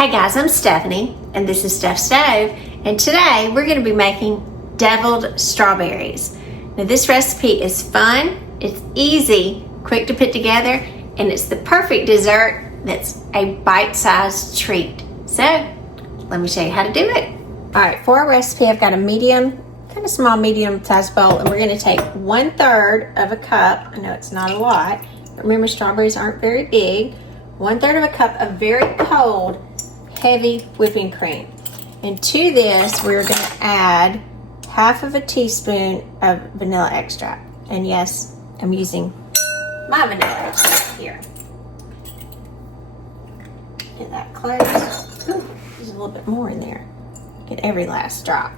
Hey guys, I'm Stephanie and this is Steph Stove, and today we're going to be making deviled strawberries. Now this recipe is fun, it's easy, quick to put together, and it's the perfect dessert that's a bite-sized treat. So let me show you how to do it. Alright, for our recipe I've got a medium, kind of small medium-sized bowl, and we're going to take 1/3 of a cup. I know it's not a lot, but remember strawberries aren't very big. 1/3 of a cup of very cold heavy whipping cream, and to this we're going to add 1/2 teaspoon of vanilla extract, and yes, I'm using my vanilla extract here. Get that close. Ooh, there's a little bit more in there. Get every last drop.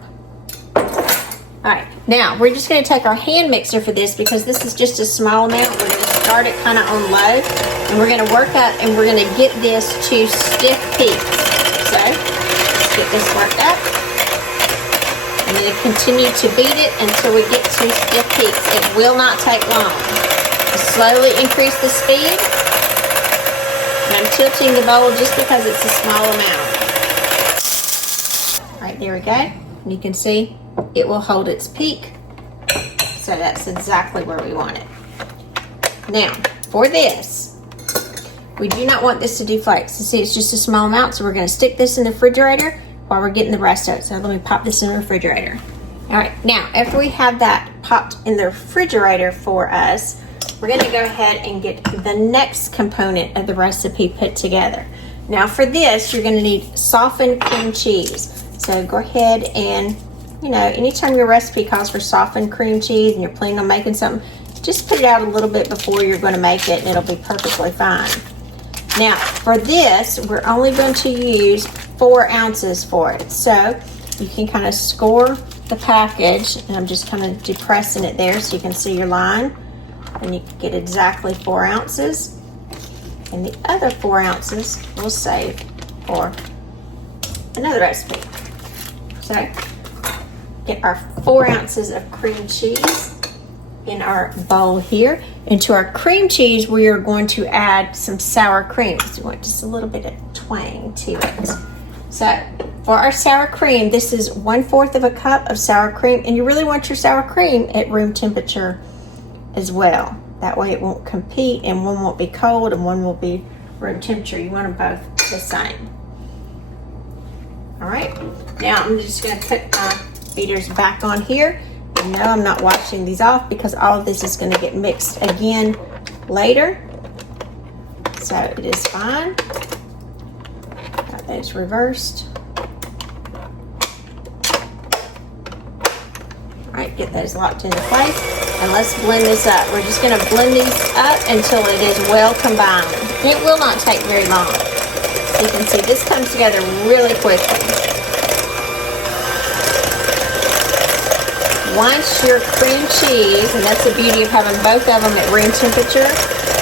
Alright, now we're just going to take our hand mixer for this because this is just a small amount. We're going to start it kind of on low, and we're going to work up and we're going to get this to stiff peaks. So, let's get this worked up. I'm going to continue to beat it until we get to stiff peaks. It will not take long. Just slowly increase the speed. And I'm tilting the bowl just because it's a small amount. Alright, there we go. And you can see it will hold its peak. So that's exactly where we want it. Now, for this, we do not want this to deflate. So see, it's just a small amount, so we're going to stick this in the refrigerator while we're getting the rest of it. So let me pop this in the refrigerator. All right, now after we have that popped in the refrigerator for us, we're going to go ahead and get the next component of the recipe put together. Now for this, you're going to need softened cream cheese. So go ahead and, you know, anytime your recipe calls for softened cream cheese and you're planning on making something, just put it out a little bit before you're going to make it and it'll be perfectly fine. Now, for this, we're only going to use 4 ounces for it. So, you can kind of score the package, and I'm just kind of depressing it there so you can see your line. And you can get exactly 4 ounces. And the other 4 ounces we'll save for another recipe. So, get our 4 ounces of cream cheese in our bowl here. And to our cream cheese, we are going to add some sour cream. So we want just a little bit of twang to it. So for our sour cream, this is 1/4 of a cup of sour cream, and you really want your sour cream at room temperature as well. That way it won't compete, and one won't be cold and one will be room temperature. You want them both the same. All right, now I'm just going to put my beaters back on here. No, I'm not washing these off because all of this is going to get mixed again later. So it is fine. Got those reversed. Alright, get those locked into place. And let's blend this up. We're just going to blend these up until it is well combined. It will not take very long. So you can see this comes together really quickly. Once your cream cheese, and that's the beauty of having both of them at room temperature,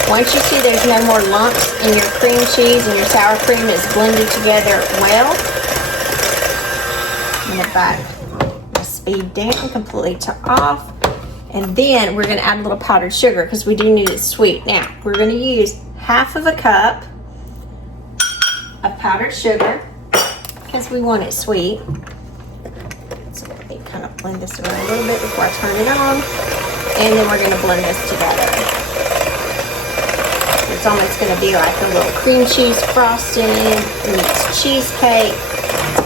once you see there's no more lumps in your cream cheese and your sour cream is blended together well, I'm going to back my speed down completely to off, and then we're going to add a little powdered sugar because we do need it sweet. Now, we're going to use 1/2 cup of powdered sugar because we want it sweet. Kind of blend this around a little bit before I turn it on, and then we're going to blend this together. It's almost going to be like a little cream cheese frosting meets cheesecake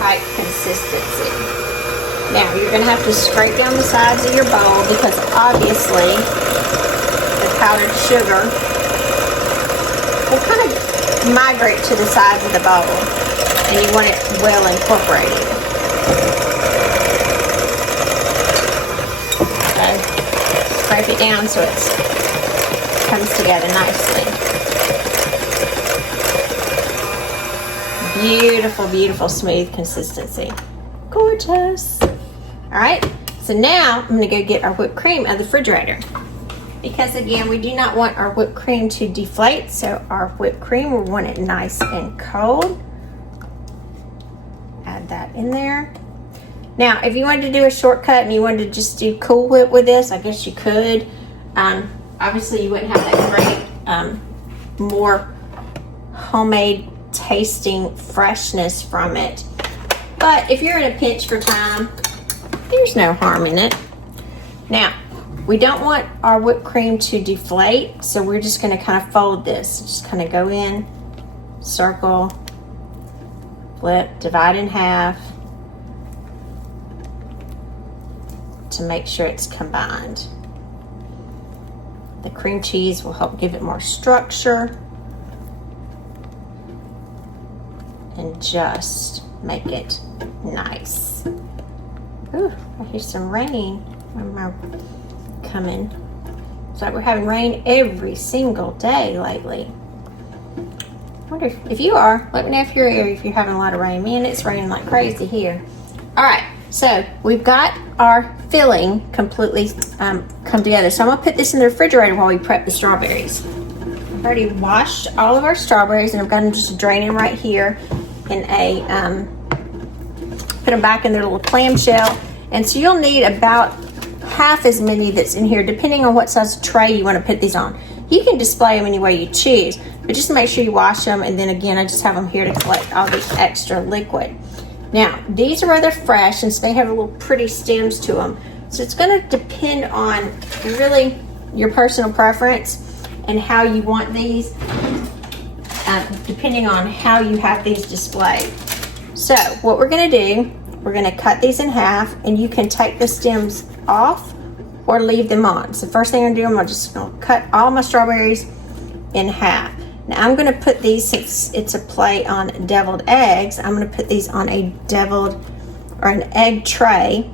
type consistency. Now you're going to have to scrape down the sides of your bowl because obviously the powdered sugar will kind of migrate to the sides of the bowl, and you want it well incorporated. Scrape it down so it comes together nicely. Beautiful, beautiful, smooth consistency. Gorgeous. Alright, so now I'm going to go get our whipped cream out of the refrigerator. Because again, we do not want our whipped cream to deflate, so our whipped cream, we want it nice and cold. Add that in there. Now, if you wanted to do a shortcut and you wanted to just do Cool Whip with this, I guess you could. Obviously, you wouldn't have that great, more homemade tasting freshness from it. But if you're in a pinch for time, there's no harm in it. Now, we don't want our whipped cream to deflate, so we're just going to kind of fold this. Just kind of go in, circle, flip, divide in half to make sure it's combined. The cream cheese will help give it more structure and just make it nice. Ooh, I hear some rain coming. It's like we're having rain every single day lately. I wonder if you are. Let me know if you're here, if you're having a lot of rain. Man, it's raining like crazy here. All right, so we've got our filling completely come together. So I'm gonna put this in the refrigerator while we prep the strawberries. I've already washed all of our strawberries and I've got them just draining right here in a, put them back in their little clamshell. And so you'll need about half as many that's in here, depending on what size tray you want to put these on. You can display them any way you choose, but just make sure you wash them. And then again, I just have them here to collect all the extra liquid. Now, these are rather fresh and so they have little pretty stems to them. So it's going to depend on really your personal preference and how you want these, depending on how you have these displayed. So what we're going to do, we're going to cut these in half, and you can take the stems off or leave them on. So first thing I'm going to do, I'm just going to cut all my strawberries in half. Now I'm going to put these, since it's a play on deviled eggs, I'm going to put these on a deviled or an egg tray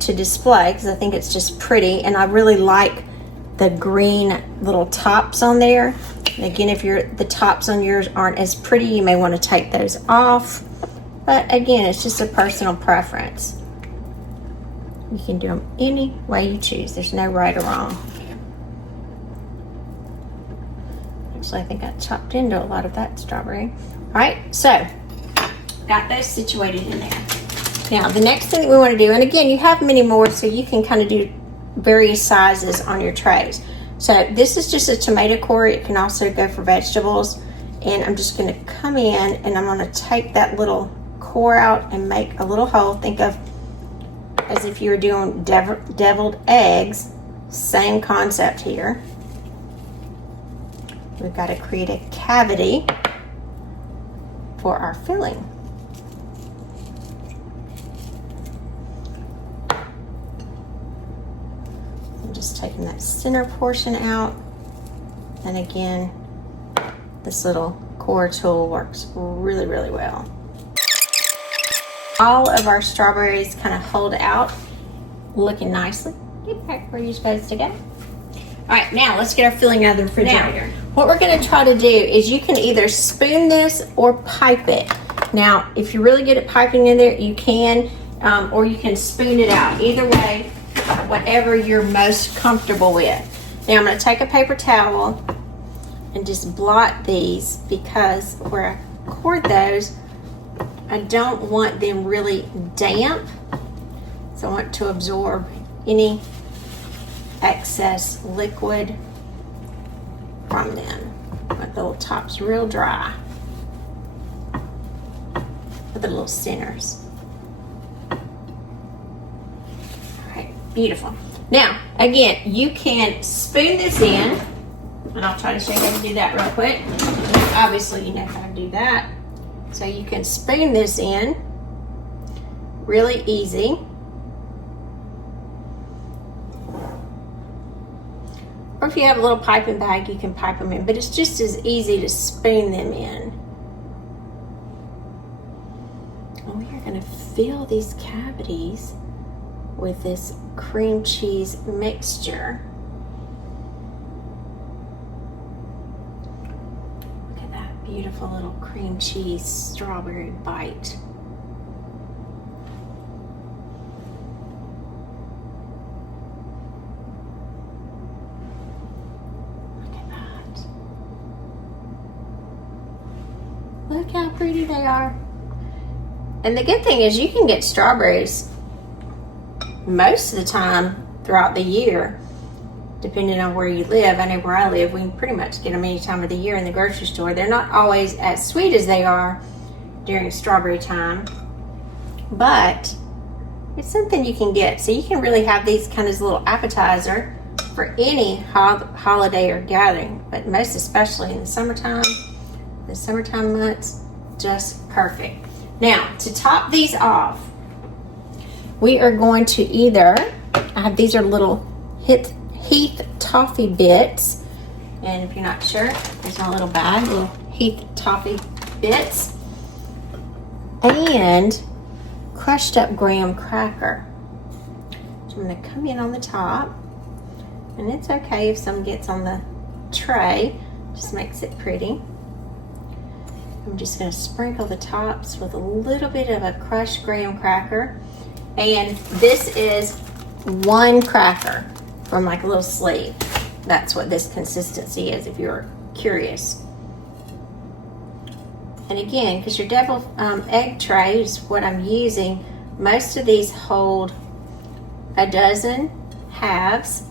to display because I think it's just pretty, and I really like the green little tops on there. And again, if the tops on yours aren't as pretty, you may want to take those off. But again, it's just a personal preference. You can do them any way you choose. There's no right or wrong. Actually, I think I chopped into a lot of that strawberry. All right, so got those situated in there. Now, the next thing that we want to do, and again, you have many more, so you can kind of do various sizes on your trays. So this is just a tomato core. It can also go for vegetables. And I'm just going to come in and I'm going to take that little core out and make a little hole. Think of as if you were doing deviled eggs. Same concept here. We've got to create a cavity for our filling. I'm just taking that center portion out. And again, this little core tool works really, really well. All of our strawberries kind of hold out, looking nicely. Get back where you're supposed to go. All right, now let's get our filling out of the refrigerator. Now, what we're going to try to do is you can either spoon this or pipe it. Now, if you're really good at piping in there, you can, or you can spoon it out. Either way, whatever you're most comfortable with. Now, I'm going to take a paper towel and just blot these, because where I cord those, I don't want them really damp. So I want to absorb any excess liquid from them. I want the little tops real dry with the little centers. All right, beautiful. Now, again, you can spoon this in, and I'll try to show you how to do that real quick. Obviously, you know how to do that. So you can spoon this in really easy. Or if you have a little piping bag, you can pipe them in, but it's just as easy to spoon them in. And we are going to fill these cavities with this cream cheese mixture. Look at that beautiful little cream cheese strawberry bite. Look how pretty they are. And the good thing is you can get strawberries most of the time throughout the year. depending on where you live. I know where I live, we can pretty much get them any time of the year in the grocery store. They're not always as sweet as they are during strawberry time, but it's something you can get. So you can really have these kind of as a little appetizer for any holiday or gathering, but most especially in the summertime months, just perfect. Now, to top these off, we are going to these are little Heath Toffee Bits, and if you're not sure, there's my little bag, little Heath Toffee Bits, and crushed up graham cracker. So I'm going to come in on the top, and it's okay if some gets on the tray, just makes it pretty. I'm just going to sprinkle the tops with a little bit of a crushed graham cracker, and this is one cracker from like a little sleeve. That's what this consistency is, if you're curious. And again, because your deviled egg tray is what I'm using, most of these hold a dozen halves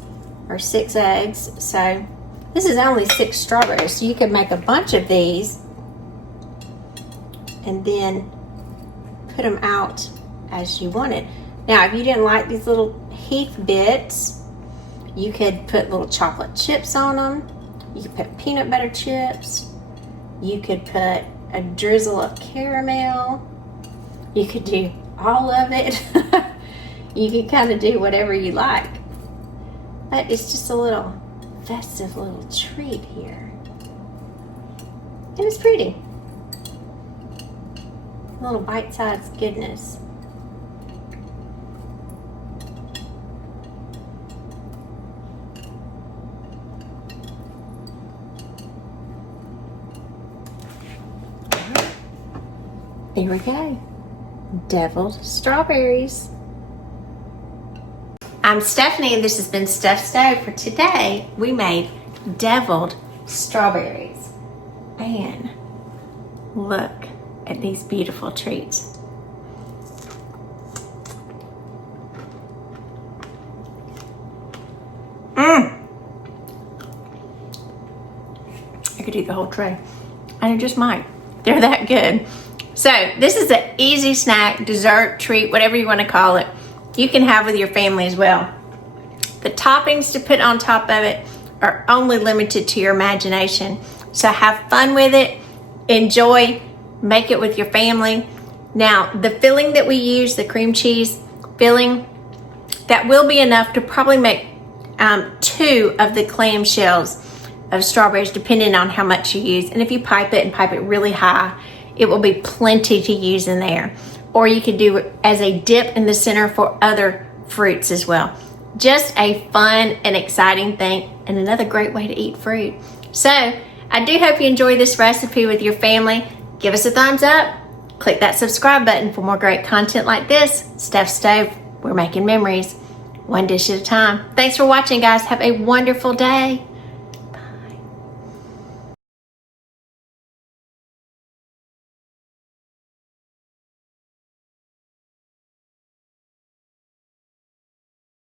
or 6 eggs. So this is only 6 strawberries. So you can make a bunch of these and then put them out as you wanted. Now, if you didn't like these little Heath Bits, you could put little chocolate chips on them. You could put peanut butter chips. You could put a drizzle of caramel. You could do all of it. You could kind of do whatever you like. But it's just a little festive little treat here. And it's pretty. A little bite-sized goodness. Here we go. Deviled strawberries. I'm Stephanie, and this has been Steph's Stove. For today, we made deviled strawberries. And look at these beautiful treats. I could eat the whole tray. And I just might. They're that good. So this is an easy snack, dessert, treat, whatever you want to call it. You can have with your family as well. The toppings to put on top of it are only limited to your imagination. So have fun with it, enjoy, make it with your family. Now, the filling that we use, the cream cheese filling, that will be enough to probably make 2 of the clamshells of strawberries, depending on how much you use. And if you pipe it really high, it will be plenty to use in there. Or you could do it as a dip in the center for other fruits as well. Just a fun and exciting thing, and another great way to eat fruit. So I do hope you enjoy this recipe with your family. Give us a thumbs up. Click that subscribe button for more great content like this. Steph's Stove, we're making memories, one dish at a time. Thanks for watching, guys. Have a wonderful day.